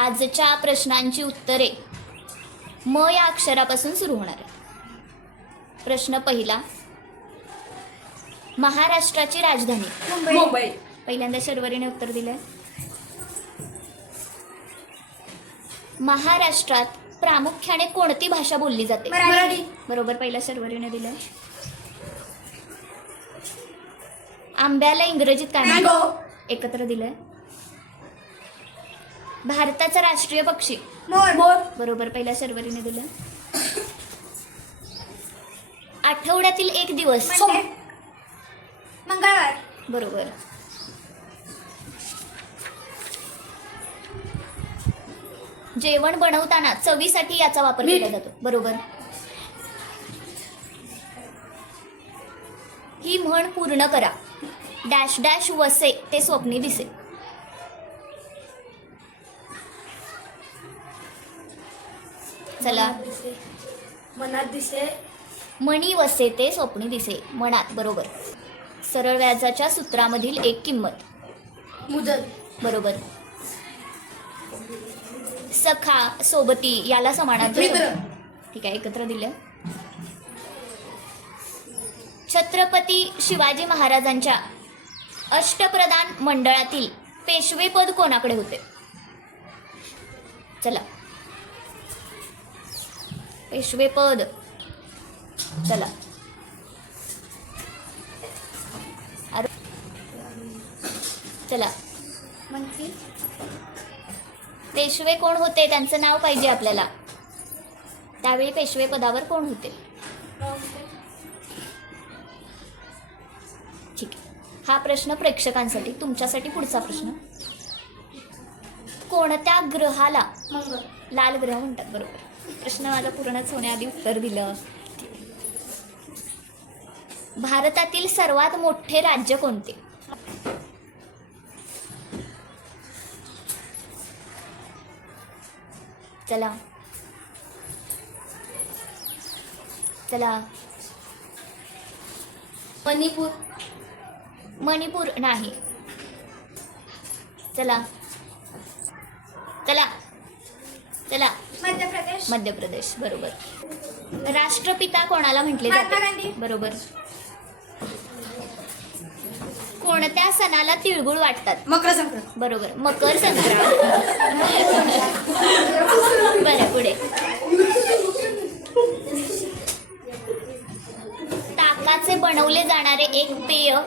आजच्या प्रश्नांची उत्तरे म या अक्षरापासून सुरू होणार आहे. प्रश्न पहिला, महाराष्ट्राची राजधानी. मुंबई. पहिल्यांदा शर्वरीने उत्तर दिलंय. महाराष्ट्रात प्रामुख्याने कोणती भाषा बोलली जाते? मराठी. बरोबर, पहिला शर्वरीने दिलंय. आंब्याला इंग्रजीत काय म्हणतात? मँगो. एकत्र दिलंय. भारताचा राष्ट्रीय पक्षी? मोर. बरोबर, पहिला शर्वरीने दिलंय. आठवड्यातील एक दिवस? मंगळवार. बरोबर. जेवण बनवताना चवीसाठी याचा वापर केला जातो? बरोबर. ही म्हण पूर्ण करा. डॅश डॅश वसे ते स्वप्नी दिसे. चला, मनात दिसे. मणी वसे ते स्वप्नी दिसे मनात. बरोबर. सरळ व्याजाच्या सूत्रामधील एक किंमत? मुदत. बरोबर. सखा सोबती याला समानार्थी मित्र. शब्द. ठीक आहे, एकत्र दिलं. छत्रपती शिवाजी महाराजांच्या अष्टप्रधान मंडळातील पेशवेपद कोणाकडे होते? चला, पेशवेपद. चला, चला, पेशवे कोण होते? त्यांचं नाव पाहिजे आपल्याला. त्यावेळी पेशवे पदावर कोण होते? ठीक आहे, हा प्रश्न प्रेक्षकांसाठी. तुमच्यासाठी पुढचा प्रश्न. कोणत्या ग्रहाला लाल ग्रह म्हणतात? बरोबर. प्रश्न माझा पूर्णच होण्याआधी उत्तर दिलं. भारतातील सर्वात मोठे राज्य कोणते? चला, चला. मणिपूर. मणिपूर नाही. चला, चला, चला. मध्य प्रदेश. मध्य प्रदेश. बरोबर. राष्ट्रपिता कोणाला म्हटले महात्मा जाते? गांधी. बरोबर. कोणत्या सणाला तिळगुळ वाटतात? मकर संक्रांत. बरोबर, मकर संक्रांत. बरं, पुढे. ताकाचे बनवले जाणारे एक पेय